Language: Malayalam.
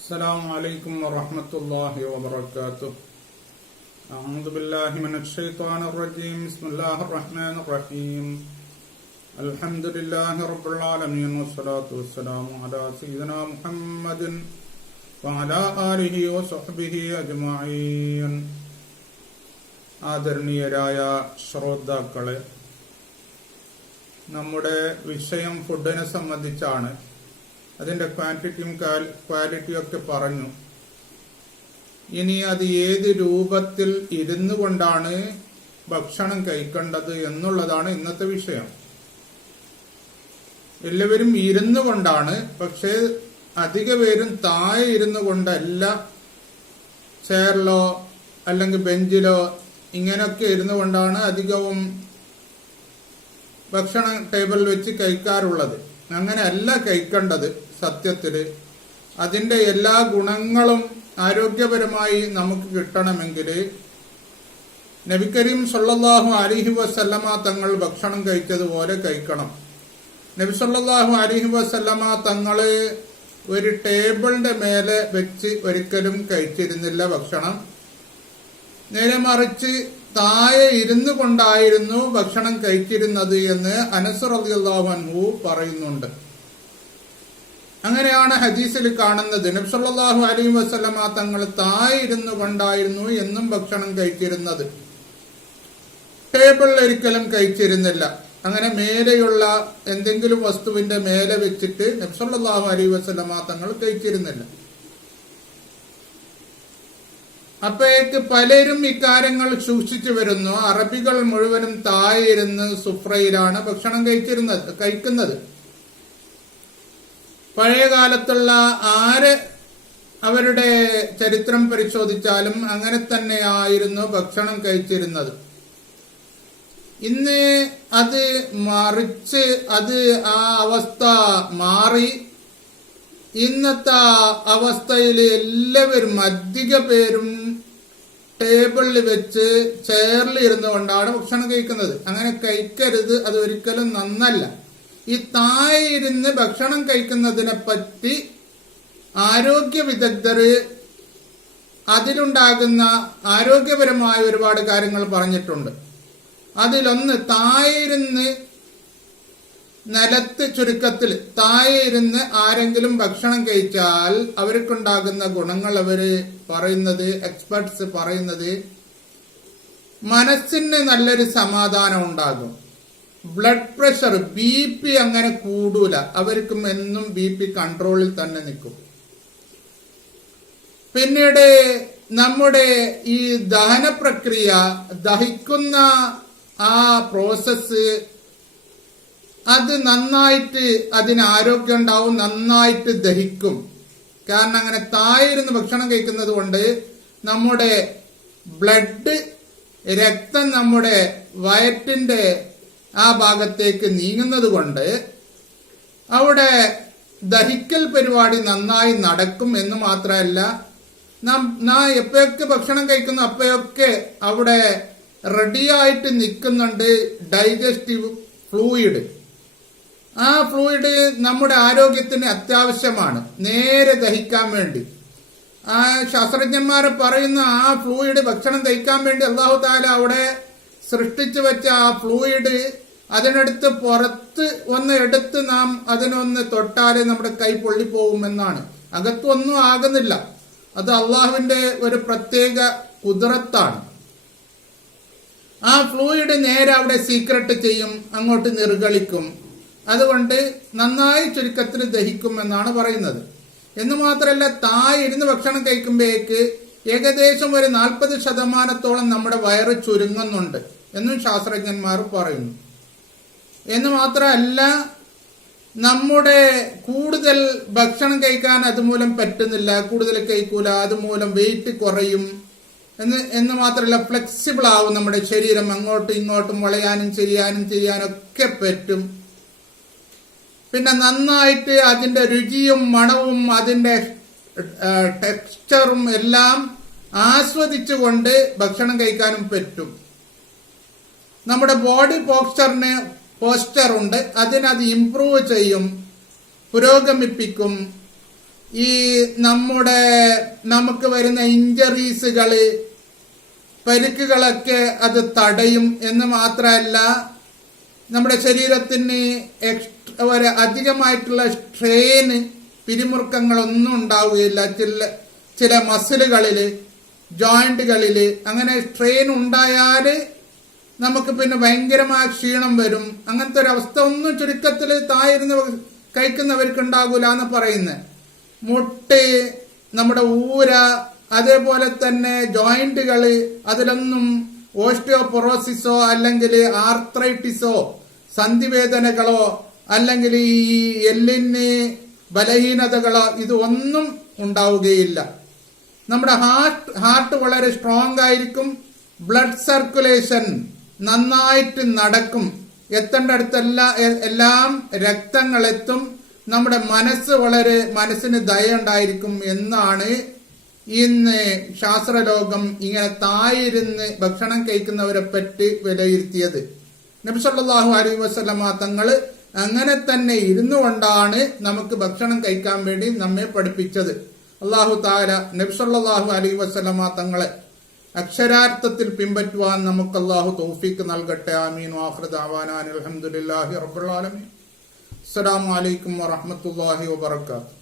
السلام عليكم ورحمة الله وبركاته أعوذ بالله من الشيطان الرجيم بسم الله الرحمن الرحيم الحمد لله رب العالمين والصلاة والسلام على سيدنا محمد وعلى آله وصحبه أجمعين ആദരണീയരായ ശ്രോതാക്കളെ നമ്മുടെ വിഷയം ഫുഡിനെ സംബന്ധിച്ചാണ് അതിന്റെ ക്വാണ്ടിറ്റിയും ക്വാളിറ്റിയും ഒക്കെ പറഞ്ഞു. ഇനി അത് ഏത് രൂപത്തിൽ ഇരുന്നു കൊണ്ടാണ് ഭക്ഷണം കഴിക്കേണ്ടത് എന്നുള്ളതാണ് ഇന്നത്തെ വിഷയം. എല്ലാവരും ഇരുന്നു കൊണ്ടാണ് പക്ഷേ അധിക പേരും താഴെ ഇരുന്നു കൊണ്ടല്ല. ചെയറിലോ അല്ലെങ്കിൽ ബെഞ്ചിലോ ഇങ്ങനെയൊക്കെ ഇരുന്നു കൊണ്ടാണ് അധികവും ഭക്ഷണം ടേബിളിൽ വെച്ച് കഴിക്കാറുള്ളത്. അങ്ങനെ അല്ല കഴിക്കേണ്ടത്. സത്യത്തിൽ അതിന്റെ എല്ലാ ഗുണങ്ങളും ആരോഗ്യപരമായി നമുക്ക് കിട്ടണമെങ്കിൽ നബി കരീം സല്ലല്ലാഹു അലിഹി വസല്ലമ തങ്ങൾ ഭക്ഷണം കഴിച്ചതുപോലെ കഴിക്കണം. നബി സല്ലാഹു അലിഹി വസല്ലമ തങ്ങൾ ഒരു ടേബിളിന്റെ മേലെ വെച്ച് ഒരിക്കലും കഴിച്ചിരുന്നില്ല ഭക്ഷണം. നേരെ മറിച്ച് താഴെ ഇരുന്നു കൊണ്ടായിരുന്നു ഭക്ഷണം കഴിച്ചിരുന്നത് എന്ന് അനസർ അലിയല്ലാഹു പറയുന്നുണ്ട്. അങ്ങനെയാണ് ഹദീസിൽ കാണുന്നത്. നബ്സല്ലാഹു അലൈഹി വസ്ലമ തങ്ങൾ തായിരുന്നു കൊണ്ടായിരുന്നു എന്നും ഭക്ഷണം കഴിച്ചിരുന്നത്. ടേബിളിൽ ഒരിക്കലും കഴിച്ചിരുന്നില്ല. അങ്ങനെ മേലെയുള്ള എന്തെങ്കിലും വസ്തുവിന്റെ മേലെ വെച്ചിട്ട് നബ്സല്ലാഹു അലൈഹി വസ്ലമ തങ്ങൾ കഴിച്ചിരുന്നില്ല. അപ്പോഴേക്ക് പലരും ഇക്കാര്യങ്ങൾ സൂക്ഷിച്ചു വരുന്നു. അറബികൾ മുഴുവനും താഴെ സുഫ്രയിലാണ് ഭക്ഷണം കഴിച്ചിരുന്നത് കഴിക്കുന്നത്. പഴയ കാലത്തുള്ള ആര് അവരുടെ ചരിത്രം പരിശോധിച്ചാലും അങ്ങനെ തന്നെയായിരുന്നു ഭക്ഷണം കഴിച്ചിരുന്നത്. ഇന്ന് അത് മറിച്ച് അത് ആ അവസ്ഥ മാറി. ഇന്നത്തെ അവസ്ഥയിൽ എല്ലാവരും അധിക പേരും ടേബിളിൽ വെച്ച് ചെയറിൽ ഇരുന്നു കൊണ്ടാണ് ഭക്ഷണം കഴിക്കുന്നത്. അങ്ങനെ കഴിക്കരുത് അത് ഒരിക്കലും നന്നല്ല. ഈ താഴെ ഇരുന്ന് ഭക്ഷണം കഴിക്കുന്നതിനെ പറ്റി ആരോഗ്യ വിദഗ്ധര് അതിലുണ്ടാകുന്ന ആരോഗ്യപരമായ ഒരുപാട് കാര്യങ്ങൾ പറഞ്ഞിട്ടുണ്ട്. അതിലൊന്ന് തായിരുന്ന് നിലത്ത് ചുരുക്കത്തിൽ തായിരുന്ന് ആരെങ്കിലും ഭക്ഷണം കഴിച്ചാൽ അവർക്കുണ്ടാകുന്ന ഗുണങ്ങൾ അവർ പറയുന്നത് എക്സ്പെർട്സ് പറയുന്നത് മനസ്സിന് നല്ലൊരു സമാധാനം ഉണ്ടാകും. ബ്ലഡ് പ്രഷർ ബി പി അങ്ങനെ കൂടൂല. അവർക്കും എന്നും ബി പി കൺട്രോളിൽ തന്നെ നിൽക്കും. പിന്നീട് നമ്മുടെ ഈ ദഹന പ്രക്രിയ ദഹിക്കുന്ന ആ പ്രോസസ്സ് അത് നന്നായിട്ട് അതിന് ആരോഗ്യം ഉണ്ടാവും നന്നായിട്ട് ദഹിക്കും. കാരണം അങ്ങനെ തായിരുന്ന് ഭക്ഷണം കഴിക്കുന്നത് കൊണ്ട് നമ്മുടെ ബ്ലഡ് രക്തം നമ്മുടെ വയറ്റിന്റെ ആ ഭാഗത്തേക്ക് നീങ്ങുന്നത് കൊണ്ട് അവിടെ ദഹിക്കൽ പരിപാടി നന്നായി നടക്കും എന്ന് മാത്രമല്ല നാം നാ എപ്പോഴൊക്കെ ഭക്ഷണം കഴിക്കുന്നു അപ്പോഴൊക്കെ അവിടെ റെഡിയായിട്ട് നിൽക്കുന്നുണ്ട് ഡൈജസ്റ്റീവ് ഫ്ലൂയിഡ്. ആ ഫ്ലൂയിഡ് നമ്മുടെ ആരോഗ്യത്തിന് അത്യാവശ്യമാണ് നേരെ ദഹിക്കാൻ വേണ്ടി. ആ ശാസ്ത്രജ്ഞന്മാർ പറയുന്ന ആ ഫ്ലൂയിഡ് ഭക്ഷണം ദഹിക്കാൻ വേണ്ടി അള്ളാഹു താല അവിടെ സൃഷ്ടിച്ചു വെച്ച ആ ഫ്ലൂയിഡ് അതിനടുത്ത് പുറത്ത് ഒന്ന് എടുത്ത് നാം അതിനൊന്ന് തൊട്ടാലേ നമ്മുടെ കൈ പൊള്ളിപ്പോകുമെന്നാണ് അകത്തൊന്നും ആകുന്നില്ല. അത് അള്ളാഹുവിന്റെ ഒരു പ്രത്യേക കുതിരത്താണ്. ആ ഫ്ലൂയിഡ് നേരെ അവിടെ സീക്രട്ട് ചെയ്യും അങ്ങോട്ട് നിർഗളിക്കും. അതുകൊണ്ട് നന്നായി ചുരുക്കത്തിൽ ദഹിക്കും എന്നാണ് പറയുന്നത്. എന്ന് മാത്രമല്ല തായ് ഇരുന്ന് ഭക്ഷണം കഴിക്കുമ്പോഴേക്ക് ഏകദേശം ഒരു നാൽപ്പത് ശതമാനത്തോളം നമ്മുടെ വയറ് ചുരുങ്ങുന്നുണ്ട്. എന്നും ശാസ്ത്രജ്ഞന്മാർ പറയുന്നു. എന്ന് മാത്രമല്ല നമ്മുടെ കൂടുതൽ ഭക്ഷണം കഴിക്കാൻ അതുമൂലം പറ്റുന്നില്ല കൂടുതൽ കഴിക്കൂല അതുമൂലം വെയിറ്റ് കുറയും എന്ന് എന്ന് മാത്രമല്ല ഫ്ലെക്സിബിൾ ആവും നമ്മുടെ ശരീരം. അങ്ങോട്ടും ഇങ്ങോട്ടും വളയാനും ചെയ്യാനും ചെയ്യാനും ഒക്കെ പറ്റും. പിന്നെ നന്നായിട്ട് അതിന്റെ രുചിയും മണവും അതിന്റെ ടെക്സ്ചറും എല്ലാം ആസ്വദിച്ചുകൊണ്ട് ഭക്ഷണം കഴിക്കാനും പറ്റും. നമ്മുടെ ബോഡി പോസ്ചറിന് പോസ്റ്റർ ഉണ്ട്. അതിനത് ഇംപ്രൂവ് ചെയ്യും പുരോഗമിപ്പിക്കും. ഈ നമ്മുടെ നമുക്ക് വരുന്ന ഇഞ്ചറീസുകൾ പരിക്കുകളൊക്കെ അത് തടയും എന്ന് മാത്രമല്ല നമ്മുടെ ശരീരത്തിന് എക്സ്ട്ര അധികമായിട്ടുള്ള സ്ട്രെയിന് പിരിമുറുക്കങ്ങളൊന്നും ഉണ്ടാവുകയില്ല. ചില ചില മസിലുകളിൽ ജോയിന്റുകളിൽ അങ്ങനെ സ്ട്രെയിൻ ഉണ്ടായാൽ നമുക്ക് പിന്നെ ഭയങ്കരമായ ക്ഷീണം വരും. അങ്ങനത്തെ ഒരു അവസ്ഥ ഒന്നും ചുരുക്കത്തിൽ തായിരുന്ന് കഴിക്കുന്നവർക്ക് ഉണ്ടാകൂല എന്ന് പറയുന്നത് മുട്ട നമ്മുടെ ഊര അതേപോലെ തന്നെ ജോയിന്റുകൾ അതിലൊന്നും ഓസ്റ്റിയോപൊറോസിസോ അല്ലെങ്കിൽ ആർത്രൈറ്റിസോ സന്ധിവേദനകളോ അല്ലെങ്കിൽ ഈ എല്ലിന് ബലഹീനതകളോ ഒന്നും ഉണ്ടാവുകയില്ല. നമ്മുടെ ഹാർട്ട് ഹാർട്ട് വളരെ സ്ട്രോങ് ആയിരിക്കും. ബ്ലഡ് സർക്കുലേഷൻ നന്നായിട്ട് നടക്കും. എത്തേണ്ട അടുത്തെല്ലാം എല്ലാം രക്തങ്ങൾ എത്തും നമ്മുടെ മനസ്സ് വളരെ മനസ്സിന് ദയ ഉണ്ടായിരിക്കും എന്നാണ് ഇന്ന് ശാസ്ത്രലോകം ഇങ്ങനെ തായിരുന്ന് ഭക്ഷണം കഴിക്കുന്നവരെ പറ്റി വിലയിരുത്തിയത്. നബിസല്ലാഹു അലൈഹി വസ്ലമ തങ്ങൾ അങ്ങനെ തന്നെ ഇരുന്നു കൊണ്ടാണ് നമുക്ക് ഭക്ഷണം കഴിക്കാൻ വേണ്ടി നമ്മെ പഠിപ്പിച്ചത്. അള്ളാഹു താര നബ്സല്ലാഹു അലൈഹി വസ്ലമ തങ്ങളെ അക്ഷരാർത്ഥത്തിൽ പിൻപറ്റുവാൻ നമുക്ക് അള്ളാഹു തൗഫീക്ക് നൽകട്ടെ. ആമീൻ. വാഹൃദ് ആവാനാൻ അലഹമുല്ലാഹി റബ്ബുലാലമീൻ അസ്സലാമു അലൈക്കും വറഹമത്തല്ലാഹി വബർക്കാത്തു